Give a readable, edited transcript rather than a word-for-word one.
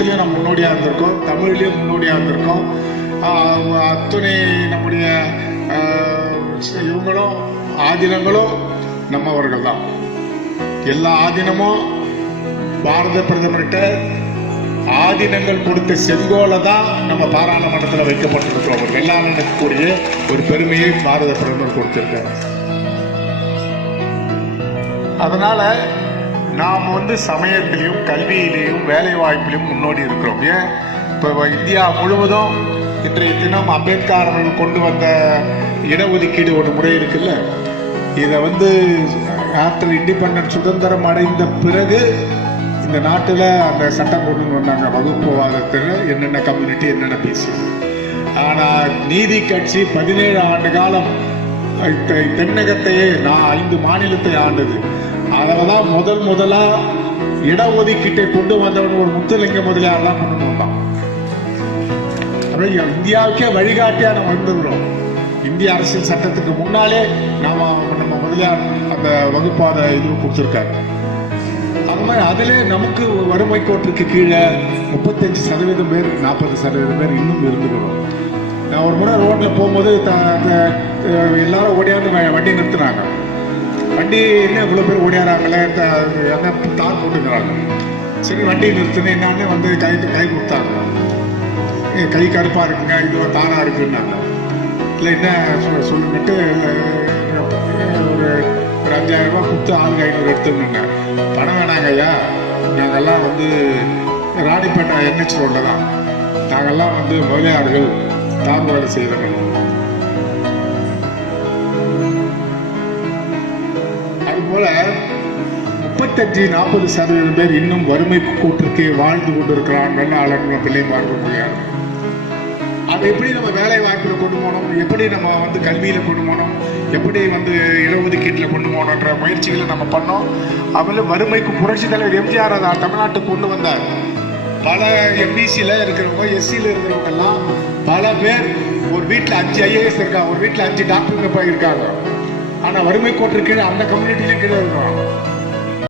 சமயத்திலையும் நம்ம முன்னோடியாக இருந்திருக்கோம், தமிழ்லையும் முன்னோடியாக இருந்திருக்கோம். அத்துணை நம்முடைய இவங்களும் ஆதீனங்களும் நம்மவர்கள் தான். எல்லா ஆதீனமும் பாரத பிரதமர்கிட்ட ஆதீனங்கள் கொடுத்த செங்கோலை தான் நம்ம பாராளுமன்றத்தில் வைக்கப்பட்டிருக்கிறோம். ஒரு வெள்ளாளனுக்கு கூடிய ஒரு பெருமையை பாரத பிரதமர் கொடுத்திருக்காரு. அதனால நாம் சமயத்திலையும் கல்வியிலையும் வேலை வாய்ப்பிலையும் முன்னோடி இருக்கிறோம். ஏன் இப்போ இந்தியா முழுவதும் இன்றைய தினம் அம்பேத்கர் அவர்கள் கொண்டு வந்த இடஒதுக்கீடு ஒரு முறை இருக்குல்ல, இதை ஆஃப்டர் இண்டிபெண்டன்ஸ் சுதந்திரம் அடைந்த பிறகு இந்த நாட்டில் அந்த சட்டம் கொண்டு வந்தாங்க. வகுப்புவாதத்தில் என்னென்ன கம்யூனிட்டி என்னென்ன பேசி. ஆனால் நீதி கட்சி 17 ஆண்டு காலம் தென்னகத்தையே 5 மாநிலத்தை ஆண்டது. அதில் தான் முதலா இடஒதுக்கீட்டை கொண்டு வந்தவன் ஒரு முத்துலிங்க முதலியார் தான் கொண்டு வந்தான். இந்தியாவுக்கே வழிகாட்டியா நம்ம இருந்துக்கிறோம். இந்திய அரசியல் சட்டத்துக்கு முன்னாலே நம்ம முதலியார் அந்த வகுப்பாத இது கொடுத்துருக்காரு. அது மாதிரி அதிலே நமக்கு வறுமை கோட்டுக்கு கீழே 35% பேர் 40% பேர் இன்னும் இருந்துக்கிறோம். நான் ஒரு முறை ரோட்ல போகும்போது எல்லாரும் ஓடியாந்து வண்டி நிறுத்தினாங்க. வண்டி என்ன இவ்வளோ பேர் ஓடியாராங்களே, என்ன தார் போட்டுக்கிறாங்க. சரி வண்டி நிறுத்தினேன், என்னான்னு கை கொடுத்தாங்க. கை கருப்பா இருக்குங்க, இது தாரா இருக்குன்னாங்க. இல்லை என்ன சொல்லிட்டு ஒரு 5000 ரூபாய் கொடுத்து ஆளுங்க 500 எடுத்துருங்க. பணம் வேணாங்க ஐயா, நாங்கள்லாம் ராணிப்பேட்டை NH ரோட்ல தான், நாங்கள்லாம் முதலியார்கள் தார் வேலை செய்கிறோம். அதுபோல 35-40% பேர் இன்னும் வறுமை கூட்டிற்கு வாழ்ந்து கொண்டிருக்கிறான். வெள்ளாளர்கள் பிள்ளைமார்கள் முடியாது. அதை எப்படி நம்ம வேலை வாய்ப்பில் கொண்டு போனோம், எப்படி நம்ம கல்வியில கொண்டு போனோம், எப்படி இடஒதுக்கீட்டில் கொண்டு போனோன்ற முயற்சிகளை நம்ம பண்ணோம். அதுல வறுமைக்கு புரட்சி தலைவர் எம்ஜிஆர் அதை தமிழ்நாட்டுக்கு கொண்டு வந்தார். பல MBCல இருக்கிறவங்க, SCல இருக்கிறவங்க எல்லாம் பல பேர் ஒரு வீட்டில் 5 IAS இருக்காங்க, ஒரு வீட்டில் 5 டாக்டர் இருக்காங்க. ஆனா வறுமை கோட்டு கீழே அந்த கம்யூனிட்டியிலும் கீழே இருக்கிறோம்.